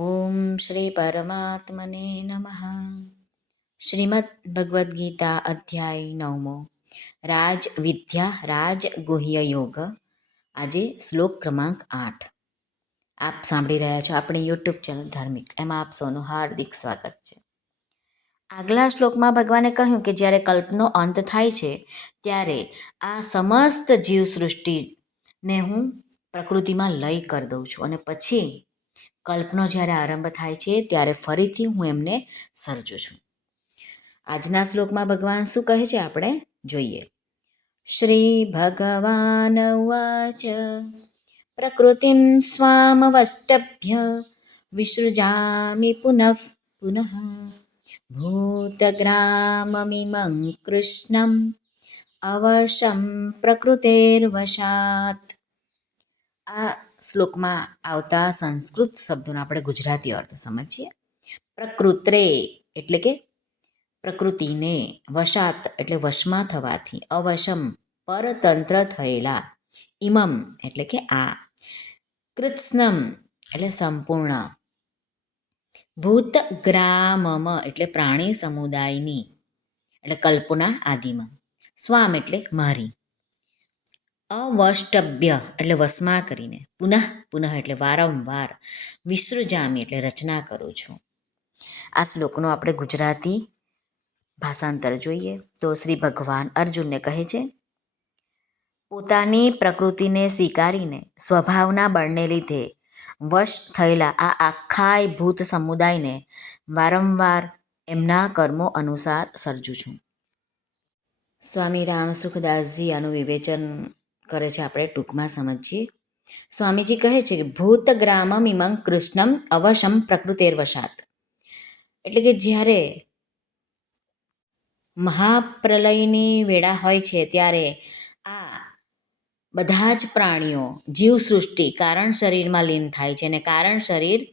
ઓમ શ્રી પરમાત્મને નમઃ શ્રીમદ ભગવદ્ ગીતા અધ્યાય નવમો રાજ વિદ્યા રાજ ગુહ્ય યોગ આજે શ્લોક ક્રમાંક આઠ। આપ સાંભળી રહ્યા છો આપણી યુટ્યુબ ચેનલ ધાર્મિક। એમાં આપ સૌનું હાર્દિક સ્વાગત છે। આગલા શ્લોકમાં ભગવાને કહ્યું કે જ્યારે કલ્પનો અંત થાય છે, ત્યારે આ સમસ્ત જીવ સૃષ્ટિને હું પ્રકૃતિમાં લય કરી દઉં છું અને પછી કલ્પનો જ્યારે આરંભ થાય છે, ત્યારે ફરીથી હું એમને સર્જું છું. આજના શ્લોકમાં ભગવાન શું કહે છે આપણે? જોઈએ. શ્રી ભગવાન ઉવાચ, પ્રકૃતિમ સ્વામવષ્ટભ્ય વિસૃજામિ પુનઃ પુનઃ, ભૂતગ્રામમિમં કૃષ્ણમ અવશમ પ્રકૃતેર્વશાત. આ શ્લોકમાં આવતા સંસ્કૃત શબ્દોનો આપણે ગુજરાતી અર્થ સમજીએ. પ્રકૃત્રે એટલે કે પ્રકૃતિને વશાત એટલે વશમાં થવાથી અવશમ પરતંત્ર થયેલા ઇમમ એટલે કે આ. કૃત્સ્નમ એટલે સંપૂર્ણ. ભૂતગ્રામમ એટલે પ્રાણી સમુદાયની એટલે કલ્પના આદિમાં. સ્વામ એટલે મારી. અવષ્ટભ્ય એટલે વસમાં કરીને. પુનઃ પુનઃ એટલે વારંવાર. વિસૃજામી એટલે રચના કરું છું. આ શ્લોકનો આપણે ગુજરાતી ભાષાંતર જોઈએ તો શ્રી ભગવાન અર્જુનને કહે છે, પોતાની પ્રકૃતિને સ્વીકારીને સ્વભાવના બળને લીધે વશ થયેલા આ આખાય ભૂત સમુદાયને વારંવાર એમના કર્મો અનુસાર સર્જું છું. સ્વામી રામ સુખદાસજી આનું વિવેચન કરે છે આપણે ટૂંકમાં સમજીએ. સ્વામીજી કહે છે કે ભૂતગ્રામમ ઇમં કૃષ્ણમ અવશમ પ્રકૃતિર્વશાત. એટલે કે જ્યારે મહાપ્રલયની વેળા હોય છે ત્યારે આ બધા જ પ્રાણીઓ જીવસૃષ્ટિ કારણ શરીરમાં લીન થાય છે અને કારણ શરીર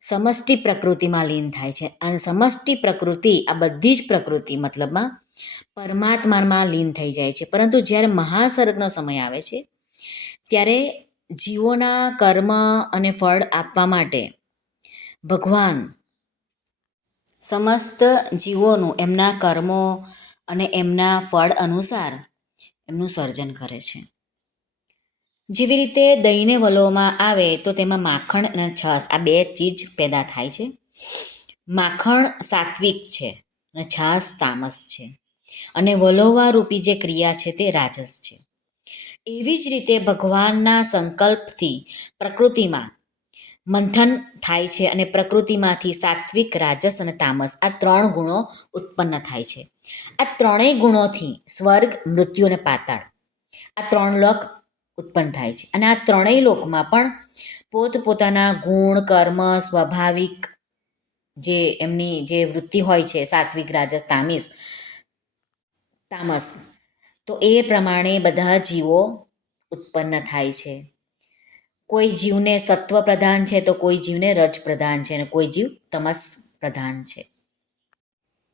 સમષ્ટિ પ્રકૃતિમાં લીન થાય છે. અને સમષ્ટિ પ્રકૃતિ આ બધી જ પ્રકૃતિ મતલબમાં પરમાત્મામાં લીન થઈ જાય છે. પરંતુ જ્યારે મહાસર્ગનો સમય આવે છે, ત્યારે જીવોના કર્મ અને ફળ આપવા માટે ભગવાન સમસ્ત જીવોનું એમના કર્મો અને એમના ફળ અનુસાર એમનું સર્જન કરે છે. જેવી રીતે દહીંને વલોમાં આવે, તો તેમાં માખણ અને છાશ, આ બે ચીજ પેદા થાય છે. માખણ સાત્વિક છે અને છાશ તામસ છે. અને વલોવા રૂપી જે ક્રિયા છે તે રાજસ છે. એવી જ રીતે ભગવાનના સંકલ્પથી પ્રકૃતિમાં મંથન થાય છે અને પ્રકૃતિમાંથી સાત્વિક રાજસ અને તામસ, આ ત્રણ ગુણો ઉત્પન્ન થાય છે. આ ત્રણેય ગુણોથી સ્વર્ગ, મૃત્યુ અને પાતાળ, આ ત્રણ લોક ઉત્પન્ન થાય છે. અને આ ત્રણેય લોકમાં પણ પોતપોતાના ગુણ, કર્મ, સ્વાભાવિક જે એમની જે વૃત્તિ હોય છે, સાત્વિક, રાજસ, તામિસ તામસ. તો એ પ્રમાણે બધા જીવો ઉત્પન્ન થાય છે. કોઈ જીવને સત્વ પ્રધાન છે તો કોઈ જીવને રજ પ્રધાન છે અને કોઈ જીવ તમસ પ્રધાન છે.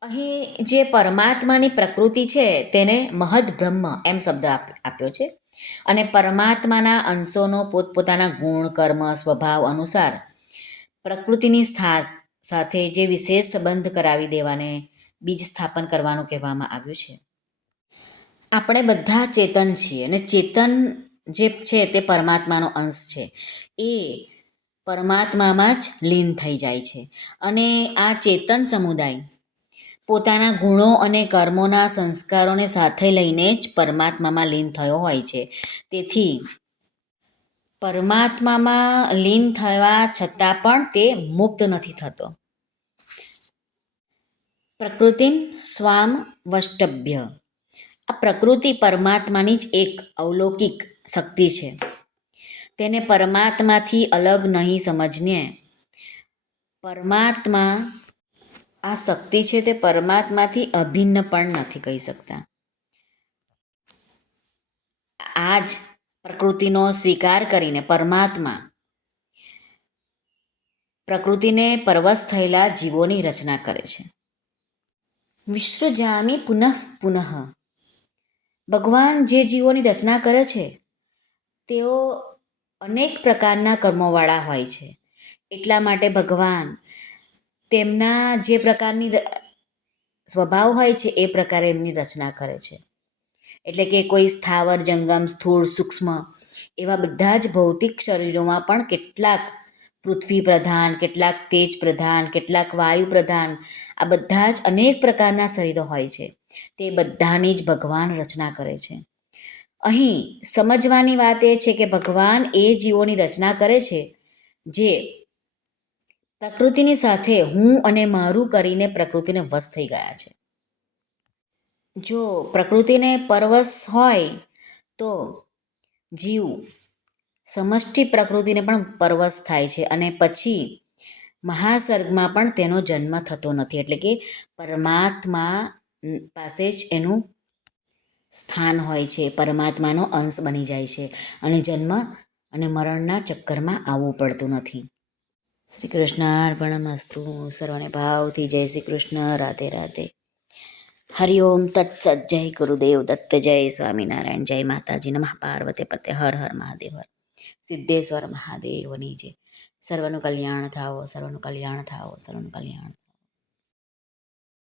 અહીં જે પરમાત્માની પ્રકૃતિ છે તેને મહદ બ્રહ્મ એમ શબ્દ આપ્યો છે. અને પરમાત્માના અંશોનો પોતપોતાના ગુણ, કર્મ, સ્વભાવ અનુસાર પ્રકૃતિની સાથે જે વિશેષ સંબંધ કરાવી દેવાને બીજ સ્થાપન કરવાનું કહેવામાં આવ્યું છે. આપણે બધા ચેતન છીએ અને ચેતન જે છે તે પરમાત્માનો અંશ છે. એ પરમાત્મામાં જ લીન થઈ જાય છે. અને આ ચેતન સમુદાય પોતાના ગુણો અને કર્મોના સંસ્કારોને સાથે લઈને જ પરમાત્મામાં લીન થયો હોય છે. તેથી પરમાત્મામાં લીન થવા છતાં પણ તે મુક્ત નથી થતો. પ્રકૃતિમ સ્વામ વષ્ટભ્ય. આ પ્રકૃતિ પરમાત્માની જ એક અવલૌકિક શક્તિ છે. તેને પરમાત્માથી અલગ નહીં સમજને પરમાત્મા આ શક્તિ છે તે પરમાત્માથી અભિન્ન પણ નથી કહી શકતા. આ જ પ્રકૃતિનો સ્વીકાર કરીને પરમાત્મા પ્રકૃતિને પરવશ થયેલા જીવોની રચના કરે છે. વિશ્વજામી પુનઃ પુનઃ ભગવાન જે જીવોની રચના કરે છે, તેઓ અનેક પ્રકારના કર્મોવાળા હોય છે. એટલા માટે ભગવાન તેમના જે પ્રકારની સ્વભાવ હોય છે, એ પ્રકારે એમની રચના કરે છે. એટલે કે કોઈ સ્થાવર, જંગમ, સ્થૂળ, સૂક્ષ્મ એવા બધા જ ભૌતિક શરીરોમાં પણ કેટલાક પૃથ્વી પ્રધાન, કેટલાક તેજ પ્રધાન, કેટલાક વાયુ પ્રધાન, આ બધા જ અનેક પ્રકારના શરીરો હોય છે. તે બધાની જ ભગવાન રચના કરે છે. અહીં સમજવાની વાત એ છે કે ભગવાન એ જીવોની રચના કરે છે, જે પ્રકૃતિની સાથે હું અને મારું કરીને પ્રકૃતિને વશ થઈ ગયા છે. જો પ્રકૃતિને પરવશ હોય તો જીવ સમષ્ટિ પ્રકૃતિને પણ પરવશ થાય છે અને પછી મહાસર્ગમાં પણ તેનો જન્મ થતો નથી. એટલે કે પરમાત્મા પાસે જ એનું સ્થાન હોય છે, પરમાત્માનો અંશ બની જાય છે અને જન્મ અને મરણના ચક્કરમાં આવવું પડતું નથી. શ્રી કૃષ્ણ અર્પણમસ્તુ સર્વને ભાવથી જય શ્રી કૃષ્ણ, રાધે રાધે. હરિઓમ તત્સત જય ગુરુદેવ દત્ત જય સ્વામિનારાયણ, જય માતાજી નમઃ, પાર્વતી પતે, હર હર મહાદેવ, હર સિદ્ધેશ્વર મહાદેવની જય સર્વનું કલ્યાણ થાવો સર્વનું કલ્યાણ થાવો સર્વનું કલ્યાણ